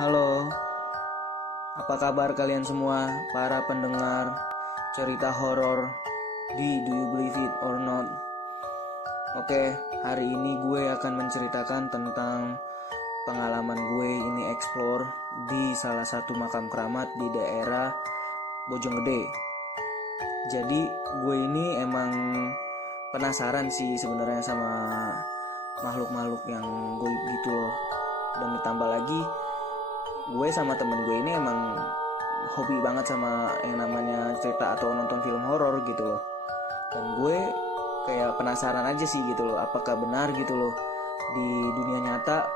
Halo, apa kabar kalian semua, para pendengar cerita horor di Do You Believe It or Not? Oke, hari ini gue akan menceritakan tentang pengalaman gue ini explore di salah satu makam keramat di daerah Bojonggede. Jadi gue ini emang penasaran sih sebenarnya sama makhluk-makhluk yang goib gitu loh. Dan ditambah lagi gue sama temen gue ini emang hobi banget sama yang namanya cerita atau nonton film horor gitu loh. Dan gue kayak penasaran aja sih gitu loh, apakah benar gitu loh di dunia nyata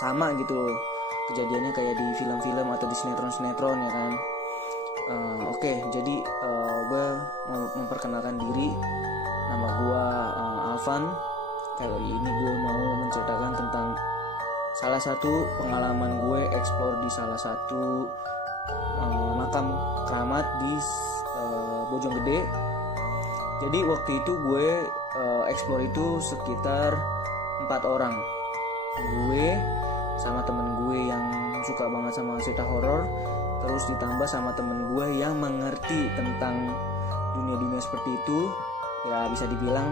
sama gitu loh kejadiannya kayak di film-film atau di sinetron-sinetron ya kan. Oke, jadi gue mau memperkenalkan diri, nama gue Alvan. Kali ini gue mau menceritakan tentang salah satu pengalaman gue explore di salah satu makam keramat di Bojonggede. Jadi waktu itu gue explore itu sekitar 4 orang. Gue sama temen gue yang suka banget sama cerita horor, terus ditambah sama temen gue yang mengerti tentang dunia-dunia seperti itu. Ya bisa dibilang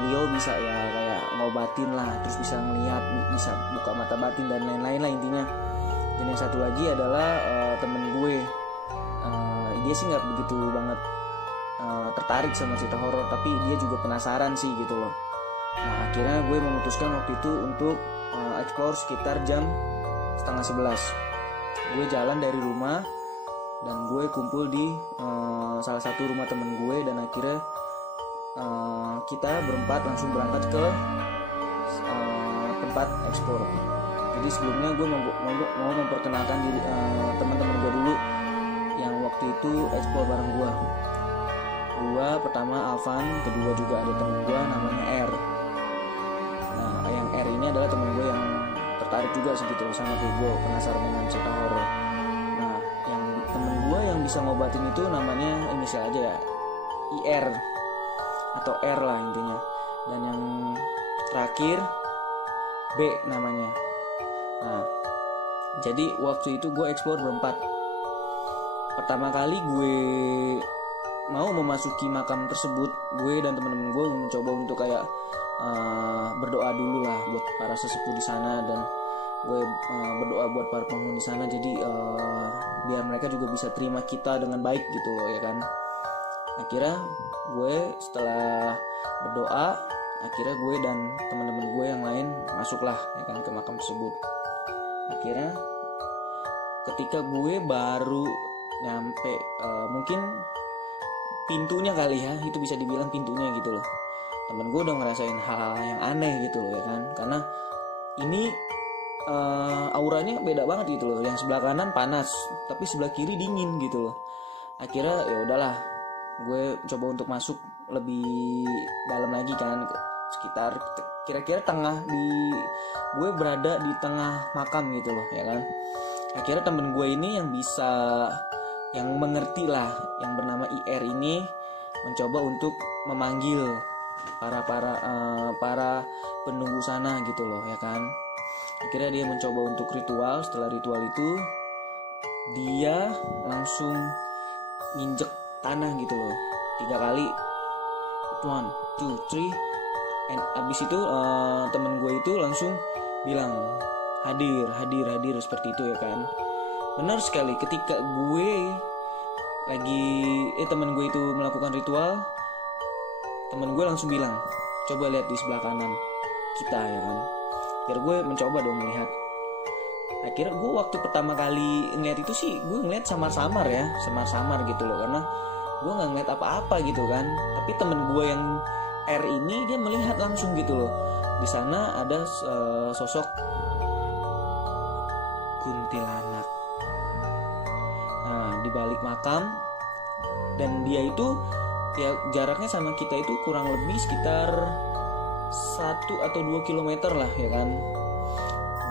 beliau bisa ya kayak ngobatin lah, terus bisa ngelihat, bisa buka mata batin dan lain-lain lah intinya. Dan yang satu lagi adalah temen gue, dia sih nggak begitu banget tertarik sama cerita horor, tapi dia juga penasaran sih gitu loh. Nah akhirnya gue memutuskan waktu itu untuk explore sekitar jam 10:30. Gue jalan dari rumah dan gue kumpul di salah satu rumah temen gue, dan akhirnya kita berempat langsung berangkat ke tempat explore. Jadi sebelumnya gue mau memperkenalkan diri teman-teman gue dulu yang waktu itu explore bareng gue. Gue pertama Alvan, kedua juga ada temen gue namanya R. Nah yang R ini adalah temen gue yang tertarik juga segitu sama kayak gue, penasaran dengan cerita horor. Nah yang temen gue yang bisa ngobatin itu namanya inisial aja ya, IR atau R lah intinya. Dan yang terakhir B namanya. Nah jadi waktu itu gue explore berempat. Pertama kali gue mau memasuki makam tersebut, gue dan teman-teman gue mencoba untuk kayak berdoa dulu lah buat para sesepuh di sana, dan gue berdoa buat para penghuni di sana, jadi biar mereka juga bisa terima kita dengan baik gitu loh ya kan. Akhirnya gue setelah berdoa, akhirnya gue dan teman-teman gue yang lain masuklah ya kan ke makam tersebut. Akhirnya ketika gue baru nyampe mungkin pintunya kali ya, itu bisa dibilang pintunya gitu loh, temen gue udah ngerasain hal-hal yang aneh gitu loh ya kan. Karena ini auranya beda banget gitu loh, yang sebelah kanan panas tapi sebelah kiri dingin gitu loh. Akhirnya ya udahlah, gue coba untuk masuk lebih dalam lagi kan, sekitar kira-kira gue berada di tengah makam gitu loh ya kan. Akhirnya temen gue ini yang mengerti lah, yang bernama IR ini mencoba untuk memanggil para penunggu sana gitu loh ya kan. Akhirnya dia mencoba untuk ritual. Setelah ritual itu dia langsung nginjek tanah gitu loh 3 kali, 1, 2, 3, and abis itu temen gue itu langsung bilang hadir seperti itu ya kan. Benar sekali, ketika gue lagi temen gue itu melakukan ritual, temen gue langsung bilang coba lihat di sebelah kanan kita ya kan. Akhirnya gue mencoba dong melihat. Akhirnya gue waktu pertama kali ngeliat itu sih gue ngeliat samar-samar gitu loh, karena gue nggak ngeliat apa-apa gitu kan. Tapi temen gue yang R ini dia melihat langsung gitu loh. Di sana ada sosok kuntilanak. Nah di balik makam, dan dia itu ya jaraknya sama kita itu kurang lebih sekitar 1 atau 2 kilometer lah ya kan.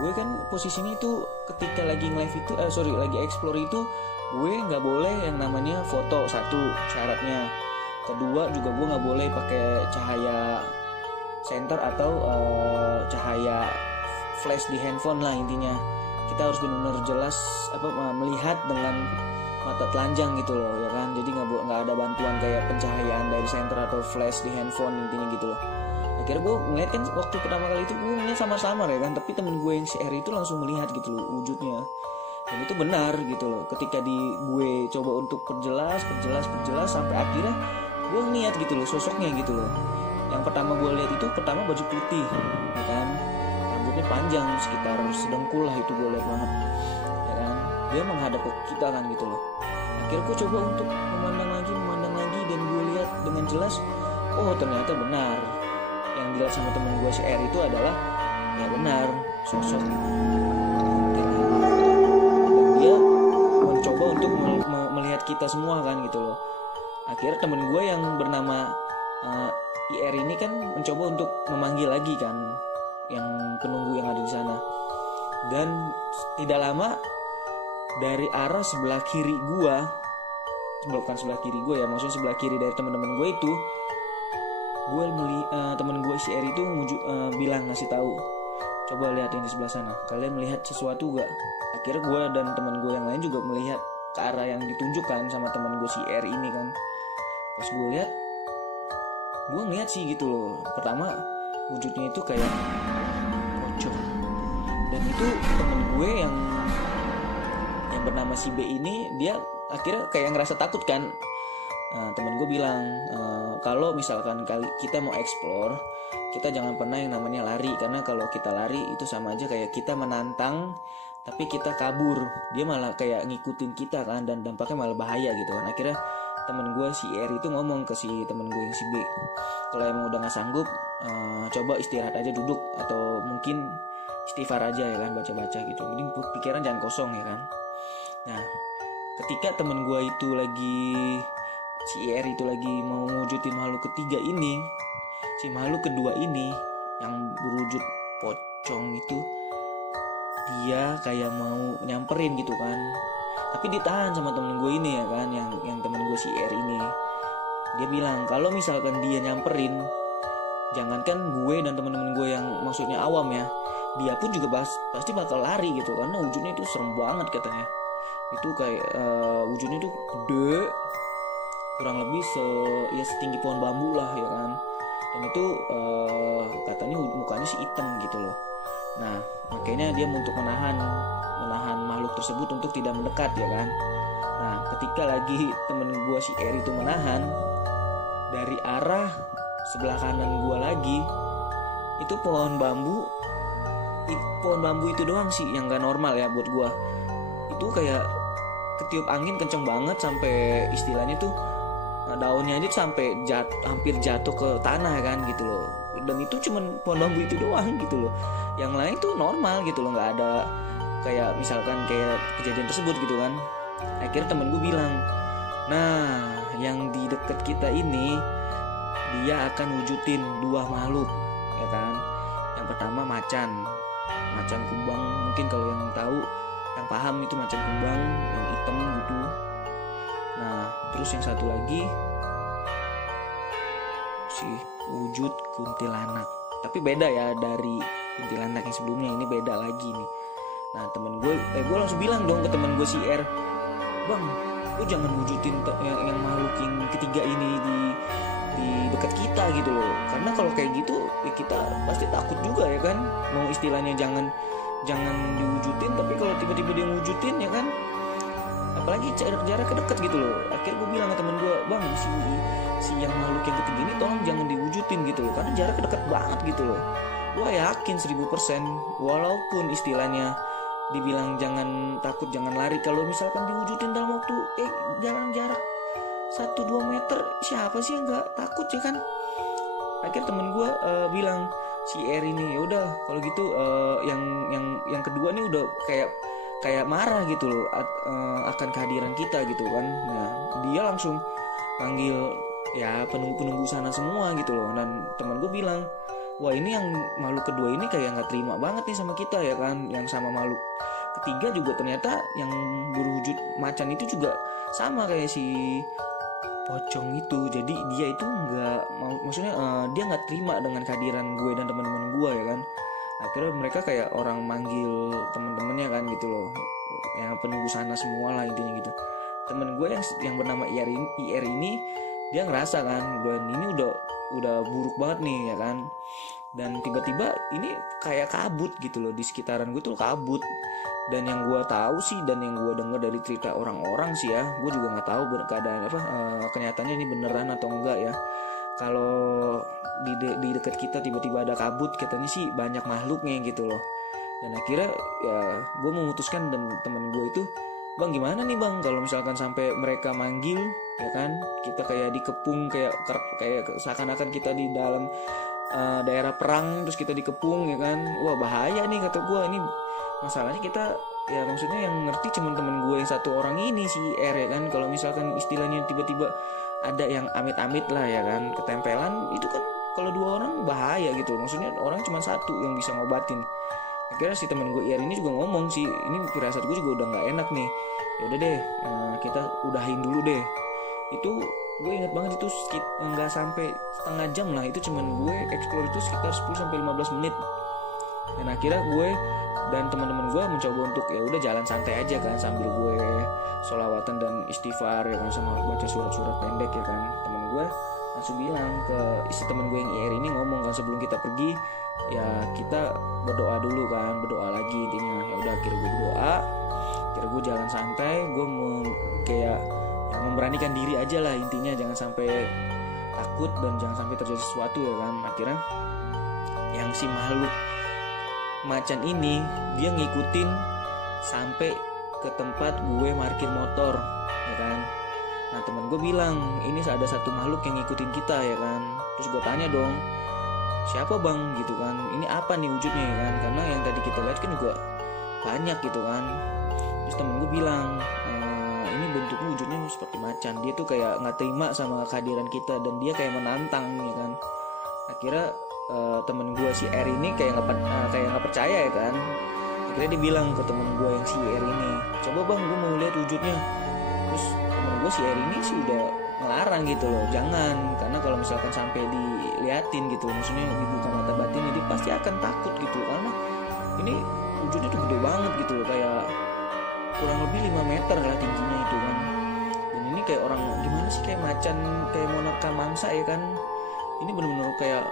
Gue kan posisinya itu ketika lagi lagi explore itu, gue nggak boleh yang namanya foto, satu syaratnya. Kedua juga gue nggak boleh pakai cahaya center atau cahaya flash di handphone lah intinya. Kita harus benar-benar jelas melihat dengan mata telanjang gitu loh ya kan. Jadi nggak ada bantuan kayak pencahayaan dari senter atau flash di handphone intinya gitu loh. Akhirnya gue ngeliat kan waktu pertama kali itu gue ngeliat sama-sama ya kan, tapi temen gue yang si R itu langsung melihat gitu loh wujudnya, dan itu benar gitu loh. Ketika gue coba untuk perjelas sampai akhirnya gue ngeliat gitu loh sosoknya gitu loh. Yang pertama gue lihat itu baju putih ya kan, rambutnya panjang sekitar sedengkul lah, itu gue lihat banget ya kan. Dia menghadap ke kita kan gitu loh. Akhirnya gue coba untuk memandang lagi dan gue lihat dengan jelas, oh ternyata benar yang dilihat sama temen gue si R itu adalah ya benar sosok kuntilanak. Dan dia mencoba untuk melihat kita semua kan gitu loh. Akhirnya temen gue yang bernama IR ini kan mencoba untuk memanggil lagi kan yang penunggu yang ada di sana. Dan tidak lama dari arah sebelah kiri gue, bukan sebelah kiri gue ya, maksudnya sebelah kiri dari teman-teman gue itu, temen gue si R itu bilang, ngasih tahu, coba lihat yang di sebelah sana, kalian melihat sesuatu gak? Akhirnya gue dan teman gue yang lain juga melihat ke arah yang ditunjukkan sama teman gue si R ini kan. Pas gue lihat, gue ngeliat sih gitu loh. Pertama wujudnya itu kayak pocong, dan itu temen gue yang bernama si B ini, dia akhirnya kayak ngerasa takut kan. Nah, temen gue bilang kalau misalkan kita mau explore, kita jangan pernah yang namanya lari, karena kalau kita lari itu sama aja kayak kita menantang tapi kita kabur. Dia malah kayak ngikutin kita kan, dan dampaknya malah bahaya gitu kan. Akhirnya temen gue si R itu ngomong ke si temen gue yang si B, kalau emang udah nggak sanggup, coba istirahat aja, duduk, atau mungkin istighfar aja ya kan, baca-baca gitu. Jadi pikiran jangan kosong ya kan. Nah, ketika temen gue itu lagi, si R itu lagi mau wujudin makhluk ketiga ini, si makhluk kedua ini yang berwujud pocong itu, dia kayak mau nyamperin gitu kan, tapi ditahan sama temen gue ini ya kan, yang temen gue si R ini. Dia bilang kalau misalkan dia nyamperin, jangankan gue dan temen-temen gue yang maksudnya awam ya, dia pun juga pasti bakal lari gitu, karena wujudnya itu serem banget katanya. Itu kayak wujudnya itu gede, kurang lebih setinggi pohon bambu lah ya kan. Dan itu katanya mukanya sih hitam gitu loh. Nah, makanya dia untuk menahan makhluk tersebut untuk tidak mendekat ya kan. Nah, ketika lagi temen gue si R itu menahan, dari arah sebelah kanan gue lagi, itu pohon bambu itu doang sih yang gak normal ya buat gue. Itu kayak ketiup angin kenceng banget, sampai istilahnya tuh daunnya aja sampai hampir jatuh ke tanah kan gitu loh. Dan itu cuman pohon bambu itu doang gitu loh. Yang lain tuh normal gitu loh, nggak ada kayak misalkan kayak kejadian tersebut gitu kan. Akhirnya temen gue bilang, nah yang di deket kita ini dia akan wujudin dua makhluk ya kan. Yang pertama macan kumbang, mungkin kalau yang tahu, yang paham itu macan kumbang yang hitam gitu. Nah, terus yang satu lagi si wujud kuntilanak, tapi beda ya dari kuntilanak yang sebelumnya, ini beda lagi nih. Nah, temen gue langsung bilang dong ke temen gue si R, bang, lu jangan wujudin yang makhluk yang ketiga ini di dekat kita gitu loh, karena kalau kayak gitu ya kita pasti takut juga ya kan. Mau istilahnya jangan diwujudin, tapi kalau tiba-tiba dia wujudin ya kan, apalagi jaraknya deket gitu loh. Akhirnya gue bilang ke temen gue, bang, si yang makhluk yang ketiga ini tolong jangan diwujudin gitu loh, karena jaraknya deket banget gitu loh. Gue yakin 1000%, walaupun istilahnya dibilang jangan takut, jangan lari, kalau misalkan diwujudin dalam waktu dalam jarak 1-2 meter, siapa sih yang nggak takut ya kan. Akhirnya temen gue bilang si R ini, ya udah kalau gitu yang kedua nih udah kayak marah gitu loh akan kehadiran kita gitu kan. Nah, dia langsung panggil ya penunggu sana semua gitu loh. Dan teman gue bilang, wah ini yang makhluk kedua ini kayak nggak terima banget nih sama kita ya kan. Yang sama makhluk ketiga juga ternyata yang berwujud macan itu juga sama kayak si pocong itu. Jadi dia itu nggak maksudnya dia nggak terima dengan kehadiran gue dan teman-teman gue ya kan. Akhirnya mereka kayak orang manggil temen-temennya kan gitu loh, yang penunggu sana semua lah intinya gitu. Temen gue yang bernama IR ini dia ngerasa kan, dan ini udah buruk banget nih ya kan. Dan tiba-tiba ini kayak kabut gitu loh, di sekitaran gue tuh kabut. Dan yang gue tahu sih, dan yang gue dengar dari cerita orang-orang sih ya, gue juga nggak tahu keadaan kenyataannya ini beneran atau enggak ya. Kalau di dekat kita tiba-tiba ada kabut, katanya sih banyak makhluknya gitu loh. Dan akhirnya ya gue memutuskan, dan temen gue itu, bang gimana nih bang kalau misalkan sampai mereka manggil ya kan, kita kayak dikepung, kayak seakan-akan kita di dalam daerah perang, terus kita dikepung ya kan. Wah bahaya nih kata gue. Ini masalahnya kita ya, maksudnya yang ngerti cuma temen gue yang satu orang ini si R ya kan. Kalau misalkan istilahnya tiba-tiba ada yang amit-amit lah ya kan, ketempelan, itu kan kalau 2 orang bahaya gitu. Maksudnya orang cuma satu yang bisa ngobatin. Akhirnya si temen gue IR ini juga ngomong sih, ini firasat gue juga udah nggak enak nih. Ya udah deh, kita udahin dulu deh. Itu gue ingat banget, itu nggak sampai setengah jam lah, itu cuman gue explore itu sekitar 10-15 menit. Dan akhirnya gue dan teman-teman gue mencoba untuk ya udah jalan santai aja kan, sambil gue sholawatan dan istighfar ya kan, sama baca surat-surat pendek ya kan. Temen gue langsung bilang ke temen gue yang IR ini, ngomong kan sebelum kita pergi ya kita berdoa dulu kan, berdoa lagi intinya. Ya udah akhirnya gue berdoa, akhirnya gue jalan santai, gue kayak ya memberanikan diri aja lah intinya, jangan sampai takut dan jangan sampai terjadi sesuatu ya kan. Akhirnya yang si makhluk macan ini dia ngikutin sampai ke tempat gue parkir motor ya kan. Nah temen gue bilang ini ada satu makhluk yang ngikutin kita ya kan. Terus gue tanya dong, siapa bang gitu kan, ini apa nih wujudnya ya kan, karena yang tadi kita lihat kan juga banyak gitu kan. Terus temen gue bilang ini bentuknya wujudnya seperti macan, dia tuh kayak nggak terima sama kehadiran kita dan dia kayak menantang ya kan. Akhirnya temen gue si R ini kayak nggak percaya ya kan. Akhirnya dia bilang ke temen gue yang si R ini, coba bang gue mau lihat wujudnya. Terus temen gue si R ini sih udah ngelarang gitu loh, jangan, karena kalau misalkan sampai diliatin gitu, maksudnya dibuka mata batinnya, dia pasti akan takut gitu, karena ini wujudnya tuh gede banget gitu loh, kayak kurang lebih 5 meter lah tingginya itu kan. Dan ini kayak orang gimana sih, kayak macan, kayak mau nerkam mangsa ya kan. Ini bener-bener kayak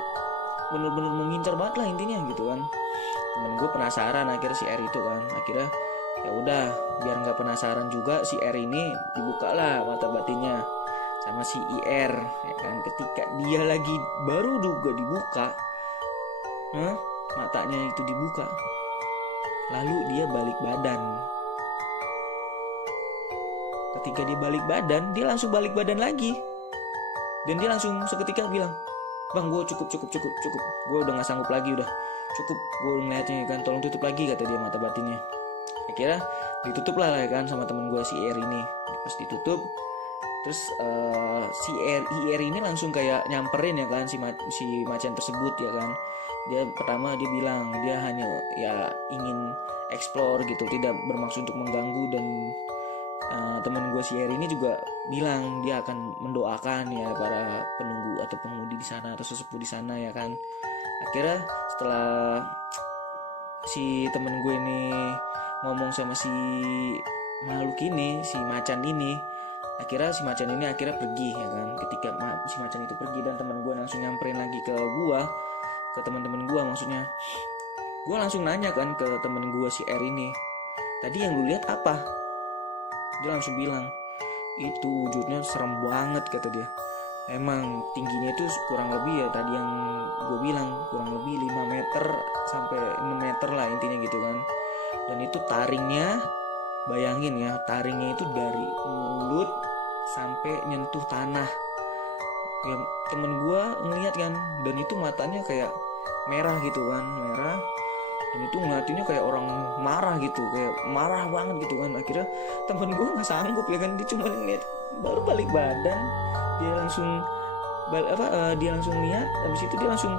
bener-bener mengincar banget lah intinya gitu kan. Temen gue penasaran akhirnya si R itu kan. Akhirnya ya udah, biar nggak penasaran juga si R ini dibuka lah mata batinnya sama si IR ya kan. Ketika dia lagi baru juga dibuka, matanya itu dibuka, lalu dia balik badan. Ketika dia balik badan, dia langsung balik badan lagi. Dan dia langsung seketika bilang, bang gue cukup, gue udah gak sanggup lagi, udah cukup gue ngeliatnya kan, tolong tutup lagi kata dia mata batinnya. Akhirnya ditutup lah ya kan sama temen gue si IR ini. Pas ditutup, terus si IR ini langsung kayak nyamperin ya kan si macan tersebut ya kan. Dia pertama dia bilang dia hanya ya ingin explore gitu, tidak bermaksud untuk mengganggu. Dan temen gue si IR ini juga bilang dia akan mendoakan ya para penunggu atau pengemudi di sana atau sesepuh di sana ya kan. Akhirnya setelah si temen gue ini ngomong sama si makhluk ini, si macan ini, akhirnya si macan ini akhirnya pergi ya kan. Ketika si macan itu pergi dan teman gue langsung nyamperin lagi ke gue, ke teman-teman gue maksudnya, gue langsung nanya kan ke temen gue si R ini, tadi yang lu lihat apa? Dia langsung bilang, itu wujudnya serem banget kata dia. Emang tingginya itu kurang lebih ya tadi yang gue bilang, kurang lebih 5 meter sampai 6 meter lah intinya gitu kan. Dan itu taringnya, bayangin ya, taringnya itu dari mulut sampai nyentuh tanah. Ya temen gue ngeliat kan, dan itu matanya kayak merah gitu kan, merah. Dan itu ngeliatinnya kayak orang marah gitu, kayak marah banget gitu kan. Akhirnya temen gue nggak sanggup ya kan, dia cuma ngeliat, baru balik badan dia langsung dia langsung lihat, habis itu dia langsung